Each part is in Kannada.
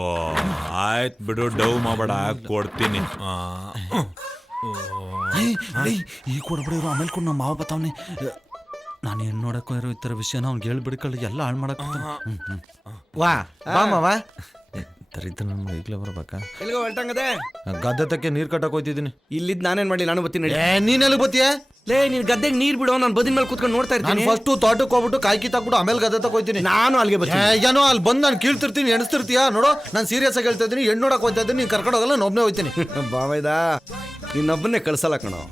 ಓ ಆಯ್ತು ಬಿಡು, ಡವ್ ಮಾಡಬೇಡ, ಕೊಡ್ತೀನಿ. ಈಗ ಕೊಡ್ಬಿಡಿರು, ಆಮೇಲೆ ಕೊಡು. ನಮ್ಮ ಮಾವ ಬತ್ತಾವನೆ. ನಾನು ಏನು ನೋಡಕ್ಕೋ ಇರೋ ಈ ಥರ ವಿಷಯನ ಅವ್ನಿಗೆ ಹೇಳ್ಬಿಡ್ಕೊಳ್ಳಿ, ಎಲ್ಲ ಹಾಳು ಮಾಡಕ್ಕೆ. ವಾ ಬಾ ಮಾವ. ತರಿತ ನನ್ನ ಈಗಲೇ ಬರ್ಬೇಕಾ? ಎಲ್ಲಿಗೋ ಹೊರಟಂಗದೆ? ಗದ್ದೆ ತಕ್ಕೆ ನೀರು ಕಟ್ಟಕ್ಕೆ ಹೋಯ್ತಿದ್ದೀನಿ. ಇಲ್ಲಿದ್ದು ನಾನೇನು ಮಾಡಿ, ನಾನು ಬರ್ತೀನಿ. ನೀನೆಲ್ಲ ಬತ್ತೀಯ? ಲೇ, ನೀನು ಗದ್ದೆಗೆ ನೀರು ಬಿಡೋ, ನಾನು ಬದಿನ ಮೇಲೆ ಕೂತ್ಕೊಂಡು ನೋಡ್ತಾ ಇರ್ತೀನಿ. ಫಸ್ಟು ತೋಟಕ್ಕೆ ಹೋಗ್ಬಿಟ್ಟು ಕಾಯಿ ಕಿತ್ತಾಕ್ಬಿಟ್ಟು ಆಮೇಲೆ ಗದ್ದೆ ತಕ್ಕೆ ಹೋಯ್ತೀನಿ. ನಾನು ಅಲ್ಲಿಗೆ ಬರ್ತೀನಿ. ಏನೋ ಅಲ್ಲಿ ಬಂದು ನಾನು ಕೀಳ್ತಿರ್ತೀನಿ, ಎಣಿಸ್ತಿರ್ತೀಯ ನೋಡು. ನಾನು ಸೀರಿಯಸ್ ಆಗಿ ಹೇಳ್ತಾ ಇದ್ದೀನಿ, ಹೆಣ್ಣು ನೋಡಕ್ಕೆ ಹೋಗ್ತಾ ಇದ್ದೀನಿ. ನೀನು ಕರ್ಕೊಂಡು ಹೋಗಲ್ಲ, ನಾನು ಒಬ್ಬನೇ ಹೋಗ್ತೀನಿ. ಬಾವೈದ ನಿನ್ನೊಬ್ಬನ್ನೇ ಕಳ್ಸಲ್ಲ ಕಣೋ.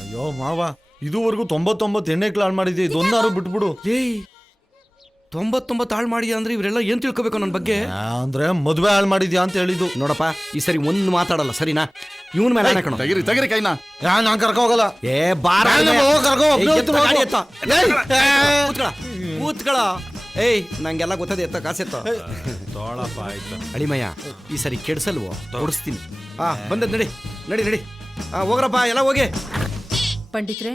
ಅಯ್ಯೋ ಮಾವ, ಇದುವರೆಗೂ 99 ಎಣ್ಣೆಕ್ಳು ಹಾಳು ಮಾಡಿದ್ದೆ, ಇದೊಂದಾರು ಬಿಟ್ಬಿಡು. ಏಯ್ 99 ಹಾಳು ಮಾಡಿ ಅಂದ್ರೆ ಇವರೆಲ್ಲ ಏನ್ ತಿಳ್ಕೊಬೇಕು ನನ್ನ ಬಗ್ಗೆ? ಅಂದ್ರೆ ಮದುವೆ ಹಾಳು ಮಾಡಿದ್ಯಾ ಅಂತ ಹೇಳಿದ್ದು. ನೋಡಪ್ಪ, ಈ ಸರಿ ಒಂದು ಮಾತಾಡಲ್ಲ, ಸರಿನಾ? ಇವನ್ ಮೇಲೆ ಕಣೋ. ತೆಗಿರಿ ಕೈನ. ನಾನು ಕರ್ಕೊ ಹೋಗಲ್ಲ. ಏ ಬಾರ ಕರ್ಕೊ. ಕೂತ್ಕಳ. ಏಯ್ ನಂಗೆಲ್ಲ ಗೊತ್ತದೆ, ಎತ್ತ ಕಾಸೆತ್ತ. ತೋಳಪ್ಪ ಆಯ್ತು. ಅಳಿಮಯ್ಯ, ಈ ಸರಿ ಕೆಡ್ಸಲ್ವೋ? ಓಡಿಸ್ತೀನಿ. ಬಂದದ್ ನಡಿ ನಡಿ ನಡಿ. ಹೋಗ್ರಪ್ಪ, ಎಲ್ಲ ಹೋಗಿ. ಪಂಡಿತ್ರೆ,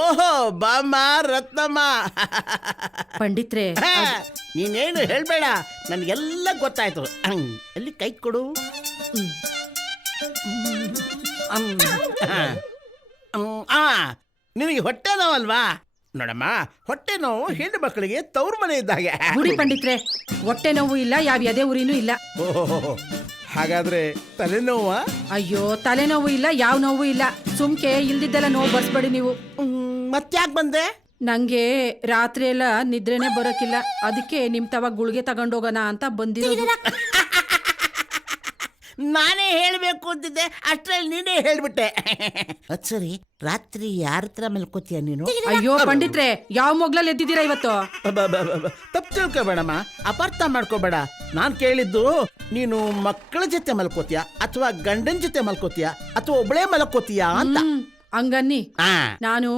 ಓಹೋ ಬಾಮ್ಮ ರತ್ನಮ್ಮ. ಪಂಡಿತ್ರೆ, ನೀನೇನು ಹೇಳ್ಬೇಡ, ನನ್ಗೆಲ್ಲ ಗೊತ್ತಾಯ್ತು. ಅಲ್ಲಿ ಕೈ ಕೊಡು. ನಿನಗೆ ಹೊಟ್ಟೆ ನೋವಲ್ವಾ? ನೋಡಮ್ಮ, ಹೊಟ್ಟೆ ನೋವು ಹೆಣ್ಣು ಮಕ್ಕಳಿಗೆ ತವ್ರ ಮನೆ ಇದ್ದಾಗೆ. ಗುಡಿ ಪಂಡಿತ್ರೆ, ಹೊಟ್ಟೆ ನೋವು ಇಲ್ಲ, ಯಾವ ಎದೆ ಉರಿನೂ ಇಲ್ಲ. ಓಹೋ, ಹಾಗಾದ್ರೆ ತಲೆನೋವ? ಅಯ್ಯೋ, ತಲೆನೋವು ಇಲ್ಲ, ಯಾವ ನೋವು ಇಲ್ಲ. ಸುಮ್ಕೆ ಇಲ್ದಿದ್ದೆಲ್ಲ ನೋವು ಬರ್ಸ್ಬೇಡಿ ನೀವು. ಮತ್ತ್ಯಾಕ್ ಬಂದೆ? ನಂಗೆ ರಾತ್ರಿ ಎಲ್ಲ ನಿದ್ರೆನೆ ಬರೋಕಿಲ್ಲ, ಅದಕ್ಕೆ ನಿಮ್ ತವ ಗುಳಿಗೆ ತಗೊಂಡೋಗೋಣ ಅಂತ ಬಂದಿರೋದು. ನಾನೇ ಹೇಳ್ಬೇಕು ಅಂತಿದ್ದೆ, ಅಷ್ಟ್ರಲ್ಲಿ ನೀನೇ ಹೇಳ್ಬಿಟ್ಟೆ. ಅದ್ ಸರಿ, ರಾತ್ರಿ ಯಾರ ಹತ್ರ ಮಲ್ಕೋತೀಯ ನೀನು? ಅಯ್ಯೋ ಪಂಡಿತ್ರೆ, ಯಾವ ಮೊಗ್ಲಲ್ಲಿ ಎದ್ದಿದ್ದೀರಾ ಇವತ್ತು? ತಪ್ಪು ತಿಳ್ಕೊಬೇಡಮ್ಮ, ಅಪಾರ್ಥ ಮಾಡ್ಕೋಬೇಡ. ನಾನ್ ಕೇಳಿದ್ದು, ನೀನು ಮಕ್ಕಳ ಜೊತೆ ಮಲ್ಕೋತೀಯ ಅಥವಾ ಗಂಡನ ಜೊತೆ ಮಲ್ಕೋತೀಯ ಅಥವಾ ಒಬ್ಬಳೇ ಮಲ್ಕೋತೀಯ ಅಂತ. ಹಂಗನ್ನಿ, ನಾನು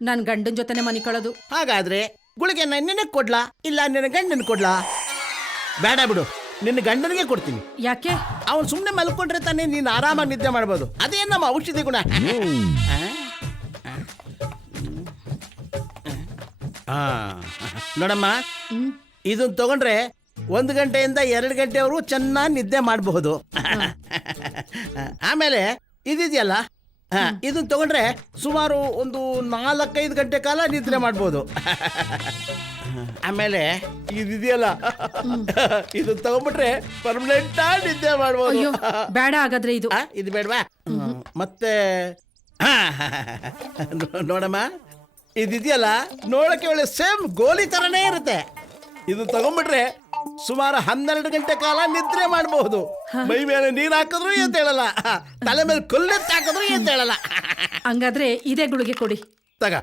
ನನ್ ಗಂಡನ್ ಜೊತೆನೆ ಮನಿ ಕಳೋದು. ಹಾಗಾದ್ರೆ ಗುಳಿಗೆ ನಿನಗೆ ಕೊಡ್ಲಾ ಇಲ್ಲ ನಿನ್ನ ಗಂಡನ್ ಕೊಡ್ಲಾ? ಬೇಡ ಬಿಡು, ನಿನ್ನ ಗಂಡನಿಗೆ ಕೊಡ್ತೀನಿ. ಯಾಕೆ? ಅವನು ಸುಮ್ಮನೆ ಮಲ್ಕೊಂಡ್ರೆ ತಾನೇ ನೀನು ಆರಾಮಾಗಿ ನಿದ್ದೆ ಮಾಡ್ಬೋದು. ಅದೇ ನಮ್ಮ ಔಷಧಿ ಗುಣ. ನೋಡಮ್ಮ, ಇದನ್ನ ತಗೊಂಡ್ರೆ 1 ಗಂಟೆಯಿಂದ 2 ಗಂಟೆವರೆಗೂ ಚೆನ್ನಾಗಿ ನಿದ್ದೆ ಮಾಡಬಹುದು. ಆಮೇಲೆ ಇದಿದೆಯಲ್ಲ, ಇದನ್ನ ತಗೊಂಡ್ರೆ ಸುಮಾರು ಒಂದು 4-5 ಗಂಟೆ ಕಾಲ ನಿದ್ರೆ ಮಾಡ್ಬೋದು. ಆಮೇಲೆ ಇದಿದೆಯಲ್ಲ, ಇದನ್ನ ತಗೊಂಡ್ಬಿಟ್ರೆ ಪರ್ಮನೆಂಟ್ ನಿದ್ದೆ ಮಾಡ್ಬೋದು. ಬೇಡ ಹಾಗಾದ್ರೆ ಇದು. ಇದು ಬೇಡವಾ? ಮತ್ತೆ ನೋಡಮ್ಮ, ಇದಿದೆಯಲ್ಲ, ನೋಡಕ್ಕೆ ಒಳ್ಳೆ ಸೇಮ್ ಗೋಲಿ ತರನೇ ಇರುತ್ತೆ. ಇದು ತಗೊಂಡ್ಬಿಟ್ರೆ ಸುಮಾರು 12 ಗಂಟೆ ಕಾಲ ನಿದ್ರೆ ಮಾಡಬಹುದು. ಮೈ ಮೇಲೆ ನೀರ್ ಹಾಕಿದ್ರು ಎದ್ದೇಳಲ್ಲ, ತಲೆ ಮೇಲೆ ಕೊಲ್ಲೆತ್ತು ಹಾಕಿದ್ರು ಎದ್ದೇಳಲ್ಲ. ಹಂಗಾದ್ರೆ ಇದೇ ಗುಳಿಗೆ ಕೊಡಿ. ತಗ,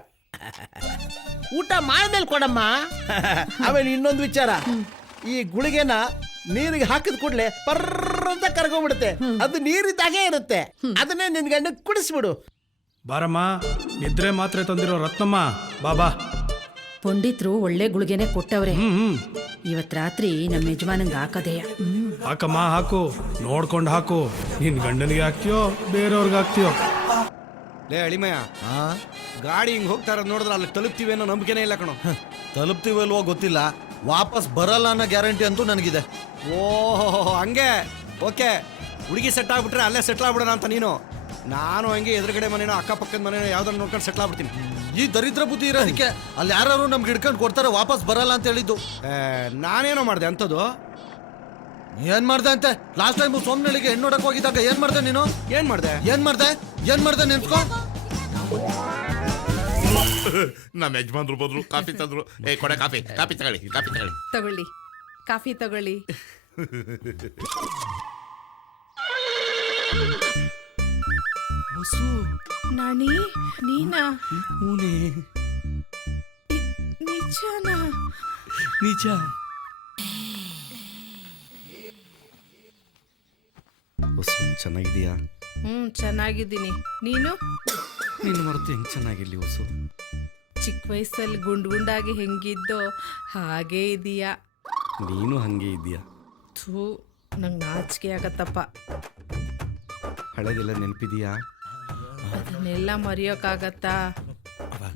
ಊಟ ಮಾಡ್ಮೇಲೆ ಕೊಡಮ್ಮ. ಆಮೇಲೆ ಇನ್ನೊಂದು ವಿಚಾರ, ಈ ಗುಳಿಗೆನ ನೀರಿಗೆ ಹಾಕಿದ ಕೂಡಲೇ ಪರ್ರ ಅಂತ ಕರ್ಕೊಂಡ್ಬಿಡುತ್ತೆ. ಅದು ನೀರಿದ್ದಾಗೆ ಇರುತ್ತೆ. ಅದನ್ನೇ ನಿನ್ ಗಂಡ ಕುಡಿಸ್ಬಿಡು. ಬಾರಮ್ಮ, ನಿದ್ರೆ ಮಾತ್ರೆ ತಂದಿರೋ ರತ್ನಮ್ಮ, ಬಾಬಾ. ಪಂಡಿತ್ರು ಒಳ್ಳೆ ಗುಳಿಗೆನೆ ಕೊಟ್ಟವ್ರೆ. ಇವತ್ ರಾತ್ರಿ ನಮ್ಮ ಯಜಮಾನಂಗೆ ಹಾಕದೆಯ. ಹಾಕಮ್ಮ, ಹಾಕು, ನೋಡ್ಕೊಂಡು ಹಾಕು. ನಿನ್ ಗಂಡನಿಗೆ ಹಾಕ್ತಿಯೋ ಬೇರೆಯವ್ರಿಗೆ ಹಾಕ್ತಿಯೋ? ಲೇ ಅಳಿಮಯ್ಯ, ಗಾಡಿ ಹಿಂಗ್ ಹೋಗ್ತಾ ಇರೋದು ನೋಡಿದ್ರೆ ಅಲ್ಲಿ ತಲುಪ್ತೀವಿ ಅನ್ನೋ ನಂಬಿಕೆನೇ ಇಲ್ಲ ಕಣೋ. ತಲುಪ್ತೀವಲ್ವೋ ಗೊತ್ತಿಲ್ಲ, ವಾಪಸ್ ಬರಲ್ಲ ಅನ್ನೋ ಗ್ಯಾರಂಟಿ ಅಂತೂ ನನಗಿದೆ. ಓಹೋ, ಹಂಗೆ. ಓಕೆ, ಹುಡುಗಿ ಸೆಟ್ ಆಗ್ಬಿಟ್ರೆ ಅಲ್ಲೇ ಸೆಟ್ಲ್ ಆಗ್ಬಿಡೋಣ ಅಂತ ನೀನು. ನಾನು ಹಂಗೆ ಎದುರುಗಡೆ ಮನೇನೋ ಅಕ್ಕಪಕ್ಕದ ಮನೇನೋ ಯಾವ್ದಾರು ನೋಡ್ಕೊಂಡು ಸೆಟ್ಲ್ ಆಗ್ಬಿಡ್ತೀನಿ. ಈ ದರಿದ್ರ ಬುದ್ಧಿ ಇರೋದಕ್ಕೆ ಅಲ್ಲಿ ಯಾರು ನಮ್ಗೆ ಹಿಡ್ಕೊಂಡು ಕೊಡ್ತಾರೆ, ವಾಪಸ್ ಬರಲ್ಲ ಅಂತ ಹೇಳಿದ್ದು. ನಾನೇನೋ ಮಾಡಿದೆ ಅಂಥದ್ದು? ಏನ್ ಮಾಡ್ದೆ ಅಂತೆ? ಲಾಸ್ಟ್ ಟೈಮ್ ಸೋಮನಳ್ಳಿಗೆ ಹೆಣ್ಣು ನೋಡಕ್ ಹೋಗಿದ್ದಾಗ ಏನ್ ಮಾಡ್ದೆ ನೀನು? ಏನ್ ಮಾಡ್ದೆ ನೆನ್ಸ್ಕೋ. ನಮ್ಮ ಯಜಮಾನ್ರು ಬಂದ್ರು, ಕಾಫಿ ತಂದ್ರು. ಕೊಡೆ ಕಾಫಿ ತಗೊಳ್ಳಿ. ತಗೊಳ್ಳಿ, ಕಾಫಿ ತಗೊಳ್ಳಿ. ನಾನಿ, ನೀನಾ? ನಿಜನಾ? ನಿಜ. ಚೆನ್ನಾಗಿದೀಯಾ? ಚೆನ್ನಾಗಿದ್ದೀನಿ. ನೀನು? ನಿನ್ನ ಮರೆತು ಹೆಂಗ್ ಚೆನ್ನಾಗಿರ್ಲಿ ಹೊಸು? ಚಿಕ್ಕ ವಯಸ್ಸಲ್ಲಿ ಗುಂಡಾಗಿ ಹೆಂಗಿದ್ದೋ ಹಾಗೇ ಇದೀಯಾ. ನೀನು ಹಂಗೆ ಇದೀಯಾ. ಥೂ, ನಂಗೆ ನಾಚಿಕೆ ಆಗತ್ತಪ್ಪ. ಹಳೆದೆಲ್ಲ ನೆನಪಿದೀಯಾ? ಅದನ್ನೆಲ್ಲ ಮರೆಯೋಕ್ಕಾಗತ್ತಾ?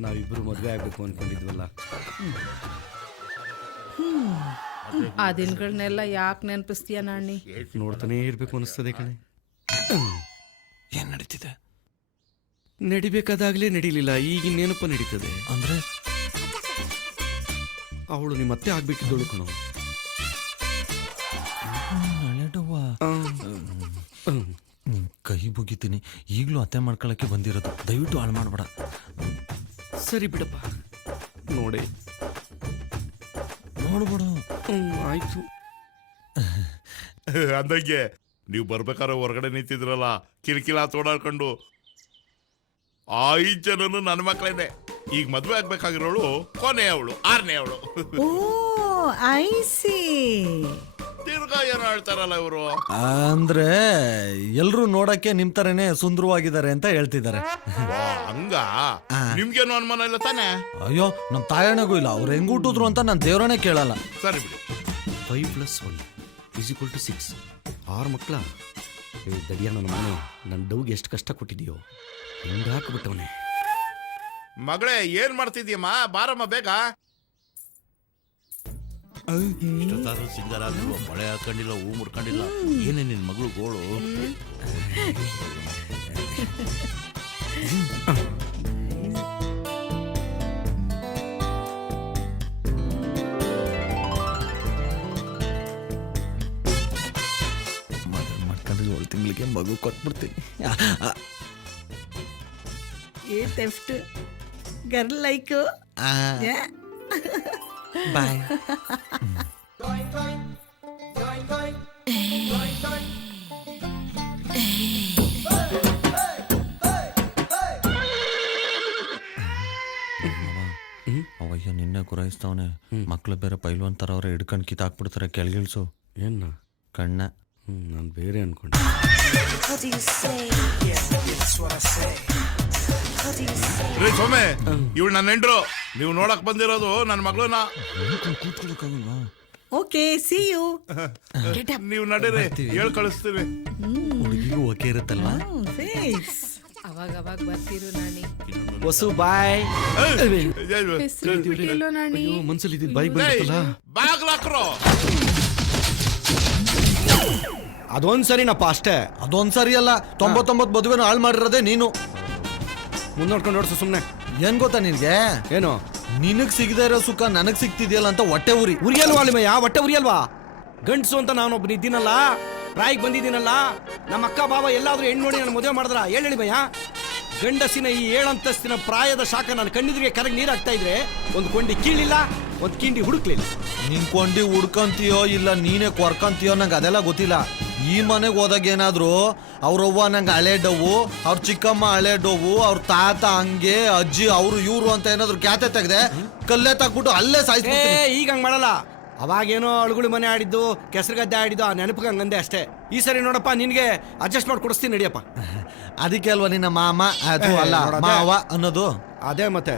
ನಾವಿಬ್ರು ಮದುವೆ ಆಗ್ಬೇಕು ಅನ್ಕೊಂಡಿದ್ವಲ್ಲ. ಆ ದಿನಗಳನ್ನೆಲ್ಲ ಯಾಕೆ ನೆನಪಿಸ್ತೀಯ ನಾಣಿ? ನೋಡ್ತಾನೇ ಇರ್ಬೇಕು ಅನಿಸ್ತದೆ ಕಣೆ. ಏನ್ ನಡೀತಿದೆ ನಡಿಬೇಕಾದಾಗಲೇ ನಡೀಲಿಲ್ಲ, ಈಗ ನೆನಪ ನಡೀತದೆ. ಅಂದ್ರೆ ಅವಳು ನಿಮ್ಮ ಮತ್ತೆ ಆಗ್ಬೇಕಿದ್ದಳು ಕಣೋ. ಹಳೆಡವ್ವ ಕೈ ಮುಗಿತೀನಿ. ಈಗಲೂ ಅತ್ತೆ ಮಾಡ್ಕೊಳಕ್ಕೆ ಬಂದಿರೋದು, ದಯವಿಟ್ಟು ಹಾಳು ಮಾಡಬೇಡ. ಸರಿ ಬಿಡಪ್ಪ, ನೋಡಿ ನೋಡ್ಬೇಡ. ಆಯ್ತು. ಅಂದಂಗೆ ನೀವು ಬರ್ಬೇಕಾದ್ರೆ ಹೊರಗಡೆ ನಿಂತಿದ್ರಲ್ಲ, ಕಿರಿಕಿಲ ತೋಡಾಡ್ಕೊಂಡು 5 ಜನನು ನನ್ನ ಮಕ್ಕಳೇನೆ. ಈಗ ಮದ್ವೆ ಆಗ್ಬೇಕಾಗಿರೋಳು ಕೊನೆ ಅವಳು, 6ನೇ ಅವಳು. ಓ ಐ ಸಿ. ತಿರ್ಗಾ ಏನೋ ಹೇಳ್ತಾರಲ್ಲ ಇವರು. ಅಂದ್ರೆ ಎಲ್ರು ನೋಡಕ್ಕೆ ನಿಮ್ ತರನೇ ಸುಂದರವಾಗಿದ್ದಾರೆ ಅಂತ ಹೇಳ್ತಿದ್ದಾರೆ. ಹಂಗ ನಿಮ್ಗೇನು ಅನುಮಾನ ಇಲ್ಲ ತಾನೆ? ಅಯ್ಯೋ ನಮ್ ತಾಯಣ್ಣಗೂ ಇಲ್ಲ, ಅವ್ರು ಹೆಂಗ್ ಹುಟ್ಟಿದ್ರು ಅಂತ ನಾನು ದೇವ್ರನೇ ಕೇಳಲ್ಲ. ಸರಿ ಬಿಡಿ. 5 + 1 = 6. 6 ಮಕ್ಕಳ. ದಡಿಯ ನನ್ನ ಮನೆ ನನ್ನ ಡೌಗೆ ಎಷ್ಟು ಕಷ್ಟ ಕೊಟ್ಟಿದೆಯೋ, ಹಿಂಗೆ ಹಾಕ್ಬಿಟ್ಟವನೆ. ಮಗಳೇ ಏನ್ ಮಾಡ್ತಿದ್ಯಮ್ಮ? ಬಾರಮ್ಮ ಬೇಗ. ಇಷ್ಟೊತ್ತಾದ್ರೂ ಸಿಂಗರ್ ಆಗಿಲ್ವ? ಮಳೆ ಹಾಕೊಂಡಿಲ್ಲ, ಹೂ ಮುಡ್ಕೊಂಡಿಲ್ಲ, ಏನೇ ನಿನ್ ಮಗಳು ಗೋಳು? ಮಾಡ್ಕೊಂಡ್ರೆ 7 ತಿಂಗಳಿಗೆ ಮಗು ಕೊಟ್ಬಿಡ್ತೀನಿ. ಏ ಟೆಫ್ಟ್ ಗರ್ಲ್ ಲೈಕ್. ಬಾಯ್. ಅವಯ್ಯ ನಿನ್ನೆ ಗುರಾಯಿಸ್ತಾವನೆ. ಮಕ್ಳು ಬೇರೆ ಪೈಲ್ವಾನ್ ತರ ಅವ್ರೆ, ಹಿಡ್ಕೊಂಡು ಕಿತ್ತಾಕ್ಬಿಡ್ತಾರೆ. ಕೆಳಗಿಳ್ಸು. ಏನ ಕಣ್ಣ. ನಾನು ಬೇರೆ ಅನ್ಕೊಂಡೆ. ರೀ ಸೋಮೆ, ಇವಳು ನನ್ನ ಹೆಂಡ್ರು. ನೀವು ನೋಡಕ್ ಬಂದಿರೋದು ನನ್ನ ಮಗಳನ್ನ. Okay see you. ನೀವು ನಡೀರಿ, ಹೇಳ್ ಕಳಿಸ್ತೀವಿ. ಹುಡುಗಿಗೂ ಓಕೆ ಇರುತ್ತಲ್ವಾ? ಫೇಸ್ ಅವಾಗ ಅವಾಗ ಬರ್ತಿರು ನಾಣಿ. ವಸು ಬಾಯ್. ಹೆಸ್ರು ಬಿಟ್ಟಿಲ್ಲೋ ನಾಣಿ. ಮನ್ಸಲ್ಲಿ ಇದ್ದಿದ್ದು ಬಾಯಿಗೆ ಬಂದಿತ್ತಲ್ಲ. ಬಾಗ್ಲಾಕ್ರೋ. ಅದೊಂದ್ಸರಿನಪ್ಪ ಅಷ್ಟೇ. ಅದೊಂದ್ಸರಿ ಅಲ್ಲ, 99 ಮದುವೆನ ಹಾಳು ಮಾಡಿರೋದೇ ನೀನು. ಮುಂದೋಡ್ಕೊಂಡು ನೋಡ್ಸು ಸುಮ್ಮನೆ. ಏನ್ ಗೊತ್ತಾ ನಿನ್ಗೆ? ಏನು ನಿನಗ್ ಸಿಗದೇ ಇರೋ ಸುಖ ನನಗ್ ಸಿಗ್ತಿದ್ಯಲ್ಲ ಅಂತ ಹೊಟ್ಟೆ ಉರಿ. ಉರಿಯಲ್ವಾ ಅಲ್ಲಿಮಯ್ಯ? ಹೊಟ್ಟೆ ಉರಿಯಲ್ವಾ? ಗಂಡಸು ಅಂತ ನಾನೊಬ್ಬನ ಇದ್ದೀನಲ್ಲ, ಪ್ರಾಯಿಗೆ ಬಂದಿದ್ದೀನಲ್ಲ. ನಮ್ಮ ಅಕ್ಕ ಬಾವ ಎಲ್ಲಾದ್ರೂ ಹೆಣ್ಣು ನೋಡಿ ನಾನು ಮದುವೆ ಮಾಡಿದ್ರ ಹೇಳಿಮಯ್ಯ? ಗಂಡಸಿನ ಈ 7 ಅಂತಸ್ತಿನ ಪ್ರಾಯದ ಶಾಖ ನಾನು ಕಣ್ಣಿದ್ರಿಗೆ ಕರಗಿ ನೀರು ಹಾಕ್ತಾ ಇದ್ರೆ ಒಂದು ಕೊಂಡಿ ಕೀಳಿಲ್ಲ, ಒಂದು ಕಿಂಡಿ ಹುಡುಕ್ಲಿಲ್ಲ. ನಿನ್ ಕೊಂಡಿ ಹುಡ್ಕಂತೀಯೋ ಇಲ್ಲ ನೀನೇ ಕೊರ್ಕಂತೀಯೋ ನಂಗೆ ಅದೆಲ್ಲ ಗೊತ್ತಿಲ್ಲ. ಈ ಮನೆಗೆ ಹೋದಾಗ ಏನಾದ್ರು ಅವ್ರವ್ವ ನಂಗೆ ಹಳೆ ಡವ್ವು, ಅವ್ರ ಚಿಕ್ಕಮ್ಮ ಹಳೆ ಡವ್ವು, ಅವ್ರ ತಾತ ಹಂಗೆ, ಅಜ್ಜಿ ಅವ್ರು ಇವ್ರು ಅಂತ ಏನಾದ್ರು ಖ್ಯಾತೆ ತೆಗ್ದೆ ಕಲ್ಲೇ ತಗ್ಬಿಟ್ಟು ಅಲ್ಲೇ ಸಾಯಿಸ್ಬಿಡ್ತೀನಿ. ಈಗ ಹಂಗೆ ಮಾಡಲ್ಲ. ಅವಾಗೇನೋ ಅಳುಗುಳಿ ಮನೆ ಆಡಿದ್ದು, ಕೆಸರು ಗದ್ದೆ ಆಡಿದ್ದು, ಆ ನೆನಪಿಗೆ ಹಂಗಂದೆ ಅಷ್ಟೇ. ಈ ಸರಿ ನೋಡಪ್ಪ, ನಿನ್ಗೆ ಅಡ್ಜಸ್ಟ್ ಮಾಡಿ ಕೊಡಿಸ್ತೀನಿ, ನಡಿಯಪ್ಪ. ಅದಕ್ಕೆ ಅಲ್ವಾ ನಿನ್ನ ಮಾಮ ಅದು ಅಲ್ಲ ಮಾವ ಅನ್ನೋದು. ಅದೇ ಮತ್ತೆ.